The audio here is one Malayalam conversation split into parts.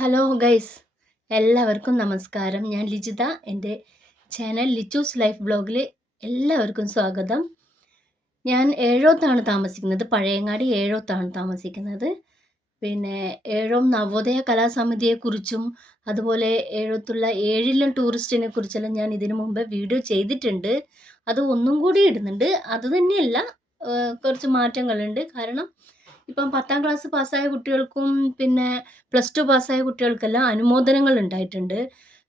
ഹലോ ഗൈസ് എല്ലാവർക്കും നമസ്കാരം. ഞാൻ ലിജിത. എന്റെ ചാനൽ ലിച്ചൂസ് ലൈഫ് ബ്ലോഗിൽ എല്ലാവർക്കും സ്വാഗതം. ഞാൻ ഏഴോത്താണ് താമസിക്കുന്നത്. പഴയങ്ങാടി ഏഴോത്താണ് താമസിക്കുന്നത്. പിന്നെ ഏഴോം നവോദയ കലാസമിതിയെക്കുറിച്ചും അതുപോലെ ഏഴോത്തുള്ള ഏഴിലം ടൂറിസ്റ്റിനെ കുറിച്ചെല്ലാം ഞാൻ ഇതിനു മുമ്പ് വീഡിയോ ചെയ്തിട്ടുണ്ട്. അത് ഒന്നും കൂടി ഇടുന്നുണ്ട്. അത് തന്നെയല്ല കുറച്ച് മാറ്റങ്ങളുണ്ട്. കാരണം ഇപ്പം പത്താം ക്ലാസ് പാസ്സായ കുട്ടികൾക്കും പിന്നെ പ്ലസ് ടു പാസ്സായ കുട്ടികൾക്കെല്ലാം അനുമോദനങ്ങൾ ഉണ്ടായിട്ടുണ്ട്.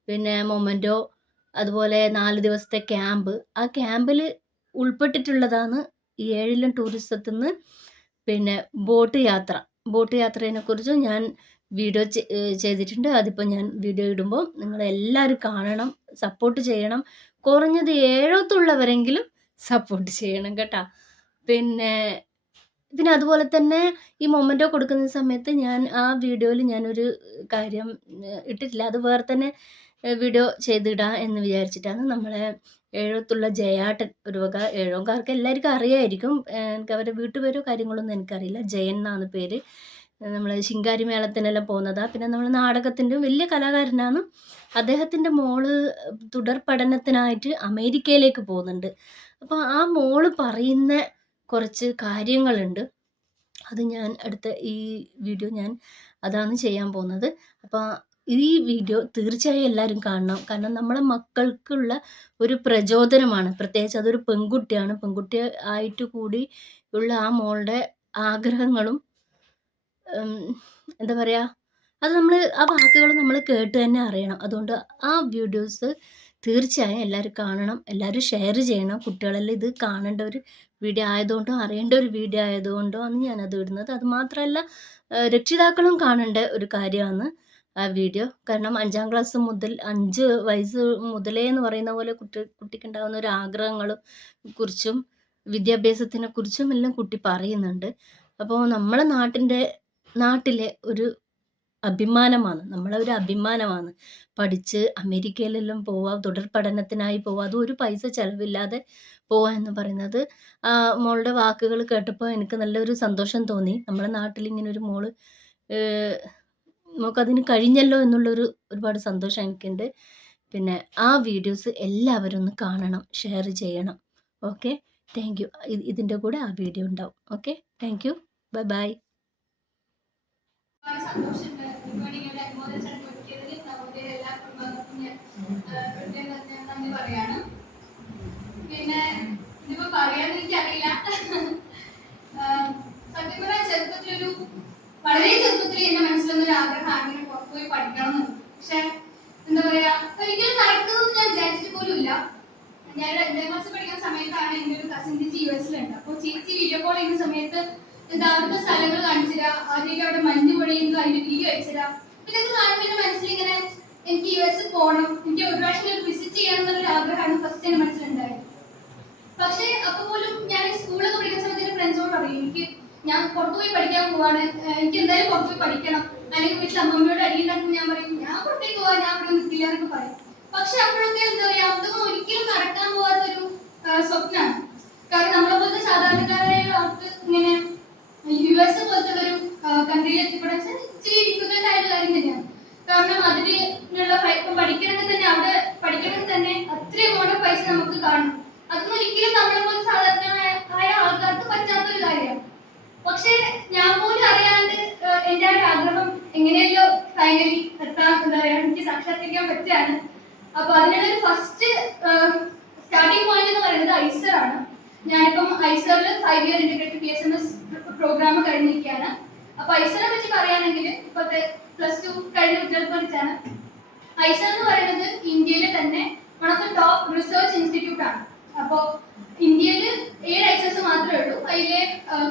പിന്നെ മൊമെന്റോ അതുപോലെ നാല് ദിവസത്തെ ക്യാമ്പ് ആ ക്യാമ്പിൽ ഉൾപ്പെട്ടിട്ടുള്ളതാണ് ഈ ഏഴിലും ടൂറിസത്തിൽ നിന്ന് പിന്നെ ബോട്ട് യാത്ര. ബോട്ട് യാത്രയെക്കുറിച്ചും കുറിച്ച് ഞാൻ വീഡിയോ ചെയ്തിട്ടുണ്ട്. അതിപ്പോൾ ഞാൻ വീഡിയോ ഇടുമ്പോൾ നിങ്ങളെല്ലാവരും കാണണം സപ്പോർട്ട് ചെയ്യണം. കുറഞ്ഞത് ഏഴോത്തുള്ളവരെങ്കിലും സപ്പോർട്ട് ചെയ്യണം കേട്ടോ. പിന്നെ പിന്നെ അതുപോലെ തന്നെ ഈ മൊമെന്റോ കൊടുക്കുന്ന സമയത്ത് ഞാൻ ആ വീഡിയോയിൽ ഞാനൊരു കാര്യം ഇട്ടിട്ടില്ല. അത് വേറെ തന്നെ വീഡിയോ ചെയ്തിടാം എന്ന് വിചാരിച്ചിട്ടാണ് നമ്മളെ ഏഴോത്തുള്ള ജയാട്ടൻ ഒരു വക ഏഴോക്കാർക്ക് എല്ലാവർക്കും അറിയായിരിക്കും. എനിക്ക് അവരുടെ വീട്ടുപേരോ കാര്യങ്ങളൊന്നും എനിക്കറിയില്ല. ജയൻ എന്നാണ് പേര്. നമ്മൾ ശിങ്കാരി മേളത്തിനെല്ലാം പോകുന്നതാണ് പിന്നെ നമ്മൾ നാടകത്തിന്റെ വലിയ കലാകാരനാണ്. അദ്ദേഹത്തിന്റെ മോൾ തുടർ പഠനത്തിനായിട്ട് അമേരിക്കയിലേക്ക് പോകുന്നുണ്ട്. അപ്പോൾ ആ മോൾ പറയുന്ന കുറച്ച് കാര്യങ്ങളുണ്ട്. അത് ഞാൻ അടുത്ത ഈ വീഡിയോ ഞാൻ അതാണ് ചെയ്യാൻ പോകുന്നത്. അപ്പോൾ ഈ വീഡിയോ തീർച്ചയായും എല്ലാവരും കാണണം. കാരണം നമ്മളെ മക്കൾക്കുള്ള ഒരു പ്രചോദനമാണ്. പ്രത്യേകിച്ച് അതൊരു പെൺകുട്ടിയാണ്. പെൺകുട്ടി ആയിട്ട് കൂടി ഉള്ള ആ മോളുടെ ആഗ്രഹങ്ങളും എന്താ പറയുക അത് നമ്മൾ ആ വാക്കുകൾ നമ്മൾ കേട്ട് തന്നെ അറിയണം. അതുകൊണ്ട് ആ വീഡിയോസ് തീർച്ചയായും എല്ലാവരും കാണണം. എല്ലാവരും ഷെയർ ചെയ്യണം. കുട്ടികളെല്ലാം ഇത് കാണേണ്ട ഒരു വീഡിയോ ആയതുകൊണ്ടോ അറിയേണ്ട ഒരു വീഡിയോ ആയതുകൊണ്ടോ ആണ് ഞാനത് ഇടുന്നത്. അത് മാത്രമല്ല രക്ഷിതാക്കളും കാണേണ്ട ഒരു കാര്യമാണ് ആ വീഡിയോ. കാരണം അഞ്ചാം ക്ലാസ് മുതൽ അഞ്ച് വയസ്സ് മുതലേ എന്ന് പറയുന്ന പോലെ കുട്ടി കുട്ടിക്കുണ്ടാകുന്ന ഒരു ആഗ്രഹങ്ങളും കുറിച്ചും വിദ്യാഭ്യാസത്തിനെ കുറിച്ചും എല്ലാം കുട്ടി പറയുന്നുണ്ട്. അപ്പോൾ നമ്മളെ നാട്ടിന്റെ നാട്ടിലെ ഒരു അഭിമാനമാണ്. നമ്മളെ ഒരു അഭിമാനമാണ്. പഠിച്ച് അമേരിക്കയിലെല്ലാം പോവാ തുടർ പഠനത്തിനായി പോവുക അത് ഒരു പൈസ ചെലവില്ലാതെ പോവുക എന്ന് പറയുന്നത് ആ മോളുടെ വാക്കുകൾ കേട്ടപ്പോൾ എനിക്ക് നല്ലൊരു സന്തോഷം തോന്നി. നമ്മുടെ നാട്ടിൽ ഇങ്ങനെ ഒരു മോൾ നമുക്കതിന് കഴിഞ്ഞല്ലോ എന്നുള്ളൊരു ഒരുപാട് സന്തോഷം എനിക്കുണ്ട്. പിന്നെ ആ വീഡിയോസ് എല്ലാവരും ഒന്ന് കാണണം ഷെയർ ചെയ്യണം. ഓക്കെ? Thank you. ഇതിന്റെ കൂടെ ആ വീഡിയോ ഉണ്ടാവും. Okay? Thank you. Bye bye. Navodaya എല്ലാ പിന്നെ സത്യം പറഞ്ഞാൽ എന്താ ഞാൻ ഞാൻ അഞ്ചാം ക്ലാസ് പഠിക്കുന്ന സമയത്താണ് എന്റെ ഒരു കസിൻ ചേച്ചി യു എസിലുണ്ട് അപ്പോൾ ചേച്ചി വീഡിയോ കോൾ ചെയ്യുന്ന സമയത്ത് അവിടുത്തെ സ്ഥലങ്ങൾ കാണിച്ചുതരാ. ആദ്യമൊക്കെ അവിടെ മഞ്ഞ് പൊഴിയുന്നു അതിന്റെ വീഡിയോ അയച്ചുതരാ. പിന്നെ ഇത് കാണുമ്പോൾ എന്റെ മനസ്സിൽ ഇങ്ങനെ എനിക്ക് യു എസ് പോകണം എനിക്ക് ഒരു പ്രാവശ്യം വിസിറ്റ് ചെയ്യണം എന്നുള്ള ആഗ്രഹമാണ് ഫസ്റ്റ് എന്റെ മനസ്സിലുണ്ടായത്. പക്ഷേ അപ്പൊ പോലും ഞാൻ സ്കൂളൊക്കെ പഠിക്കുന്ന സമയത്ത് എന്റെ ഫ്രണ്ട്സോട് പറയും എനിക്ക് ഞാൻ പുറത്തുപോയി പഠിക്കാൻ പോവാണ്. എനിക്ക് എന്തായാലും പുറത്തുപോയി പഠിക്കണം. അല്ലെങ്കിൽ വീട്ടിൽ അമ്മമ്മയോട് അടിയുണ്ടാക്കുമ്പോൾ ഞാൻ പറയും ഞാൻ പുറത്തേക്ക് പോവാ ഞാൻ ഇവിടെ നിൽക്കില്ല എന്നൊക്കെ പറയും. പക്ഷെ അപ്പോഴൊക്കെ എന്താ പറയാ അതൊന്നും ഒരിക്കലും നടക്കാൻ പോവാത്തൊരു ആഹ് സ്വപ്നമാണ് കാരണം നമ്മളെ പോലത്തെ സാധാരണക്കാരായ ആൾക്ക് ഇങ്ങനെ യു എസ് പോലത്തെ ഒരു കൺട്രിയിൽ എത്തിപ്പെടാൻ ഇച്ചിരി ഡിഫിക്കൽട്ട് ആയ കാര്യം തന്നെയാണ് കാരണം അതിനുള്ള പൈ- ഇപ്പം പഠിക്കണമെങ്കിൽ തന്നെ അവിടെ പഠിക്കണമെങ്കിൽ തന്നെ അത്രയും എമൗണ്ട് ഓഫ് പൈസ നമുക്ക് കാണും. അതൊന്നും ഒരിക്കലും നമ്മളെ പോലെ സാധാരണമായ ആൾക്കാർക്ക് പറ്റാത്ത ഒരു കാര്യമാണ്. പക്ഷെ ഞാൻ പോലും അറിയാണ്ട് എന്റെ ഒരു ആഗ്രഹം എങ്ങനെയല്ലോ ഫൈനലി എത്താൻ എന്താ പറയാ എനിക്ക് സാക്ഷാത്കരിക്കാൻ പറ്റുകയാണ്. അപ്പൊ അതിനുള്ള ഫസ്റ്റ് സ്റ്റാർട്ടിംഗ് പോയിന്റ് എന്ന് പറയുന്നത് ഐസർ ആണ്. ഞാനിപ്പം ഐസറിൽ five year integrated P S M S programme കഴിഞ്ഞിരിക്കുകയാണ്. അപ്പൊ ഐസറിനെ പറ്റി പറയുകയാണെങ്കിൽ ഇപ്പോഴത്തെ പ്ലസ് ടു കഴിഞ്ഞ കുട്ടികൾക്ക് പഠിച്ചാണ്. ഐസർ എന്ന് പറയുന്നത് ഇന്ത്യയിലെ തന്നെ one of top research institute ആണ്. അപ്പോൾ ഇന്ത്യയിൽ ഏഴ് ഐസസ് മാത്രമേ ഉള്ളൂ. അതിലെ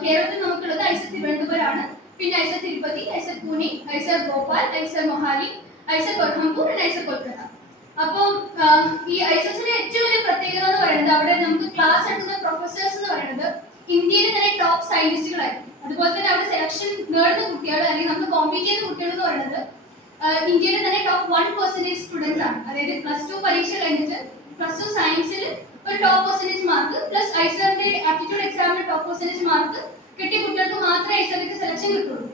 കേരളത്തിൽ നമുക്കുള്ളത് ഐസർ തിരുവനന്തപുരമാണ്. പിന്നെ IISER Tirupati IISER Pune IISER Bhopal IISER Mohali IISER Berhampur IISER Kolkata. അപ്പം ഈ ഐസസിന്റെ ഏറ്റവും വലിയ പ്രത്യേകത എന്ന് പറയുന്നത് അവിടെ നമുക്ക് ക്ലാസ് എടുക്കുന്ന പ്രൊഫസേഴ്സ് എന്ന് പറയുന്നത് ഇന്ത്യയിലെ തന്നെ ടോപ്പ് സയന്റിസ്റ്റുകളായിരിക്കും അതുപോലെ തന്നെ അവിടെ സെലക്ഷൻ നേടുന്ന കുട്ടികൾ അല്ലെങ്കിൽ നമ്മൾ കോമ്പീറ്റ് ചെയ്യുന്ന കുട്ടികൾ എന്ന് പറയുന്നത് ഇന്ത്യയിലെ തന്നെ ടോപ്പ് വൺ പെർസെന്റേജ് സ്റ്റുഡൻസ് ആണ്. അതായത് പ്ലസ് ടു പരീക്ഷ കഴിഞ്ഞിട്ട് പ്ലസ് ടു സയൻസിൽ ഒരു ടോപ്പ് പെർസെന്റേജ് മാർക്ക് പ്ലസ് ഐസറിന്റെ ആപ്റ്റിറ്റ്യൂഡ് എക്സാമിന് ടോപ്പ് പെർസെന്റേജ് മാർക്ക് കിട്ടിയ കുട്ടികൾക്ക് മാത്രമേ ഐസറിലേക്ക് സെലക്ഷൻ കിട്ടുള്ളൂ.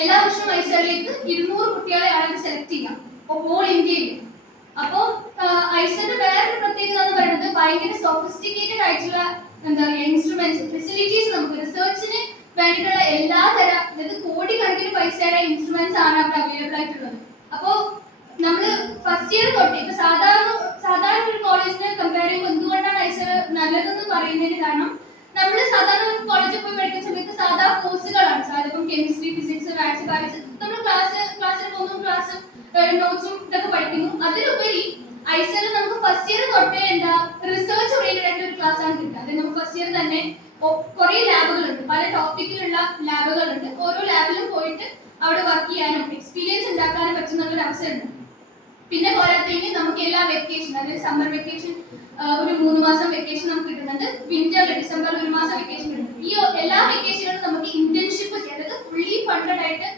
എല്ലാ വർഷവും ഐസറിലേക്ക് ഇരുന്നൂറ് കുട്ടികളെ ആളുകൾ സെലക്ട് ചെയ്യാം ഓൾ ഇന്ത്യയിൽ അപ്പോ ഐസറിന്റെ വേറൊരു പ്രത്യേകത എന്ന് പറയുന്നത് ഭയങ്കര സോഫിസ്റ്റിക്കേറ്റഡ് ആയിട്ടുള്ള എന്താ ഇൻസ്ട്രുമെന്റ്സ് ഫെസിലിറ്റീസ് നമുക്ക് റിസർച്ചിന് വേണ്ടിയിട്ടുള്ള എല്ലാ തരം അതായത് കോടിക്കണക്കിന് പൈസയുടെ ഇൻസ്ട്രുമെന്റ്സ് ആണ് അവിടെ അവൈലബിൾ ആയിട്ടുള്ളത്. അപ്പോ നമ്മൾ ഫസ്റ്റ് ഇയർ തൊട്ട് ഇപ്പൊ സാധാരണ സാധാരണ ഒരു കോളേജിനെ കമ്പയർ ചെയ്യുമ്പോൾ എന്തുകൊണ്ടാണ് ഐസർ നല്ലതെന്ന് പറയുന്നതിന് കാരണം നമ്മൾ സാധാരണ ഒരു കോളേജിൽ പോയി പഠിക്കുന്ന സമയത്ത് സാധാ കോഴ്സുകളാണ് സാധാരണ ഇപ്പം കെമിസ്ട്രി ഫിസിക്സ് മാത്സ് ബയോളജി നമ്മൾ ക്ലാസ് ക്ലാസ്സിൽ പോകുന്നു ക്ലാസ് നോട്ട്സും ഇതൊക്കെ പഠിക്കുന്നു. അതിലുപരി ഐസർ നമുക്ക് ഫസ്റ്റ് ഇയർ തൊട്ടേ എന്താ റിസർച്ച് ഓറിയന്റഡ് ആയിട്ട് ഒരു ക്ലാസ് ആണ് കിട്ടുക. അതായത് നമുക്ക് ഫസ്റ്റ് ഇയർ തന്നെ കുറെ ലാബുകളുണ്ട്. പല ടോപ്പിക്കിലുള്ള ലാബുകളുണ്ട്. ഓരോ ലാബിലും പോയിട്ട് അവിടെ വർക്ക് ചെയ്യാനും എക്സ്പീരിയൻസ് ഉണ്ടാക്കാനും പറ്റുന്ന ഒരു അവസരമുണ്ട്. പിന്നെ പോരാത്തേക്ക് നമുക്ക് എല്ലാ വെക്കേഷൻ അതായത് സമ്മർ വെക്കേഷൻ ഒരു മൂന്ന് മാസം വെക്കേഷൻ നമുക്ക് കിട്ടുന്നുണ്ട്. വിന്റർ ഡിസംബർ ഒരു മാസം വെക്കേഷൻ കിട്ടുന്നുണ്ട് ഈ ഒ- എല്ലാ വെക്കേഷനിലും നമുക്ക് ഇന്റേൺഷിപ്പ് ചെയ്യാം അതായത് ഫുള്ളി ഫണ്ടഡ് ആയിട്ട്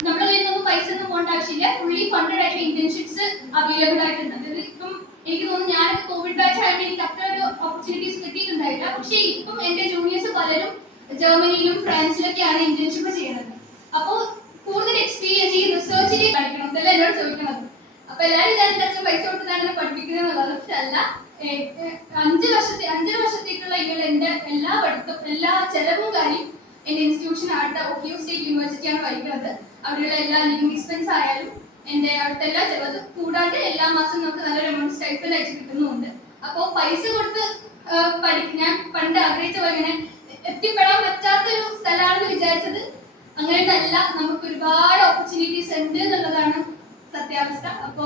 നമ്മുടെ കയ്യിൽ നമുക്ക് പൈസ ഒന്നും പോകേണ്ട ആവശ്യമില്ല ഫുള്ളി ഫണ്ടഡ് ആയിട്ട് ഇന്റേൺഷിപ്സ് അവൈലബിൾ ആയിട്ടുണ്ട് അതായത് ഇപ്പം എനിക്ക് തോന്നുന്നു ഞാൻ കോവിഡ് ബാച്ച് ആയപ്പോൾ എനിക്ക് അത്ര ഒരു ഓപ്പർച്യൂണിറ്റീസ് കിട്ടിയിട്ടുണ്ടായില്ല പക്ഷേ ഇപ്പം എന്റെ ജൂനിയേഴ്സ് പലരും ജർമ്മനിയിലും ഫ്രാൻസിലൊക്കെയാണ് ഇന്റേൺഷിപ്പ് ചെയ്യുന്നത്. അപ്പോൾ കൂടുതൽ എക്സ്പീരിയൻസ് ഈ റിസർച്ചിലേക്ക് പഠിക്കണം ഇതെല്ലാം എന്നോട് ചോദിക്കുന്നത്. അപ്പൊ എല്ലാരും വിചാരിച്ച അച്ഛൻ പൈസ കൊടുത്തിട്ടാണ് പഠിപ്പിക്കുന്നത് എന്നുള്ളത്? അല്ല അഞ്ച് വർഷത്തെ അഞ്ചര വർഷത്തേക്കുള്ള ഇവരുടെ എന്റെ എല്ലാ പഠിത്തം എല്ലാ ചെലവും കാര്യം എന്റെ ഇൻസ്റ്റിറ്റ്യൂഷൻ ആയിട്ട് ഒഹിയോ സ്റ്റേറ്റ് യൂണിവേഴ്സിറ്റിയാണ് പഠിക്കുന്നത്. അവിടെയുള്ള എല്ലാ ലിവിംഗ് എക്സ്പെൻസ് ആയാലും എന്റെ അവിടുത്തെ എല്ലാ ചെലവ് കൂടാതെ എല്ലാ മാസവും നമുക്ക് നല്ലൊരു എമൗണ്ട് സ്റ്റൈപ്പൻഡ് അയച്ചു കിട്ടുന്നുണ്ട് അപ്പോൾ പൈസ കൊടുത്ത് പഠിക്കും പഠി- ഞാൻ പണ്ട് ആഗ്രഹിച്ച പോലെ ഇങ്ങനെ എത്തിപ്പെടാൻ പറ്റാത്തൊരു സ്ഥലമാണെന്ന് വിചാരിച്ചത്. അങ്ങനെയല്ല നമുക്ക് ഒരുപാട് ഓപ്പർച്യൂണിറ്റീസ് ഉണ്ട് എന്നുള്ളതാണ് സത്യാവസ്ഥ. അപ്പോ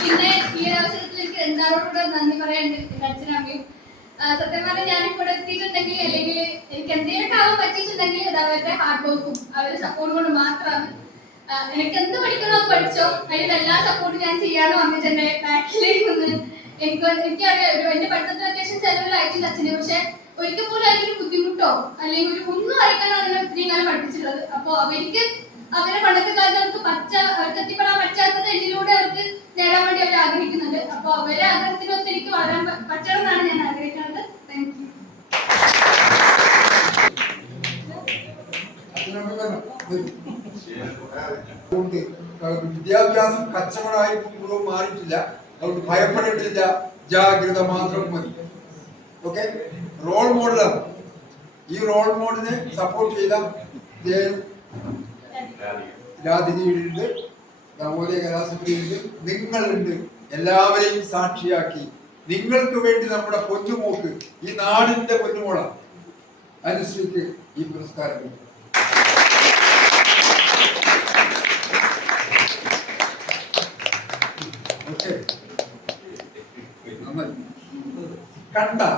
പിന്നെ ഈ ഒരു അവസരത്തിൽ എനിക്ക് രണ്ടാളോട് നന്ദി പറയാനുണ്ട് അച്ഛനും അമ്മയും. സത്യം പറഞ്ഞാൽ ഇവിടെ എത്തിയിട്ടുണ്ടെങ്കിൽ അല്ലെങ്കിൽ എനിക്ക് എന്തെങ്കിലുമൊക്കെ ആവാൻ പറ്റിയിട്ടുണ്ടെങ്കിൽ അത് അവരുടെ ഹാർഡ് വർക്കും അവരുടെ സപ്പോർട്ട് കൊണ്ട് മാത്രമാണ്. എനിക്ക് എന്ത് പഠിക്കണോ പഠിച്ചോ. അതിന്റെ എല്ലാ സപ്പോർട്ടും ഞാൻ ചെയ്യാനോ എന്റെ ബാക്കിലേക്ക് നിന്ന് എനിക്ക് എനിക്കറിയാം എന്റെ പഠിത്തത്തിന് അത്യാവശ്യം ചെലവിലായിട്ടില്ല അച്ഛനെ പക്ഷെ ഒരിക്കൽ പോലും അതിനൊരു ബുദ്ധിമുട്ടോ അല്ലെങ്കിൽ ഒരു ഒന്നും അറിയിക്കാനാണ് അതിനെ ഇത്രയും കാലം പഠിപ്പിച്ചിട്ടുള്ളത്. അപ്പൊ അവർക്ക് അവരെ പണ്ടത്തെ കാലത്ത് അവർക്ക് പച്ച അവർക്ക് എത്തിപ്പെടാൻ പറ്റാത്തത് എന്നിലൂടെ അവർക്ക് നേടാൻ വേണ്ടി അവർ ആഗ്രഹിക്കുന്നുണ്ട്. അപ്പൊ അവരെ ആഗ്രഹത്തിനൊത്ത് എനിക്ക് വളരാൻ പറ്റണം എന്നാണ് ഞാൻ ആഗ്രഹിക്കുന്നത്. താങ്ക് യു വിദ്യാഭ്യാസം കച്ചവടമായി മാറിയിട്ടില്ല. അതുകൊണ്ട് ഭയപ്പെടേണ്ടില്ല ജാഗ്രത മാത്രം മതി. ഓക്കെ റോൾ മോഡലാണ് ഈ റോൾ മോഡലിനെ സപ്പോർട്ട് ചെയ്ത രാധിനിയുണ്ട് നവോദയ കലാസമിതിയുണ്ട് നിങ്ങളുണ്ട്. എല്ലാവരെയും സാക്ഷിയാക്കി. നിങ്ങൾക്ക് വേണ്ടി നമ്മുടെ പൊന്നുമോക്ക് ഈ നാടിന്റെ പൊന്നുമോള. അനുസരിച്ച് ഈ പുരസ്കാരം ഓക്കെ কাটটা।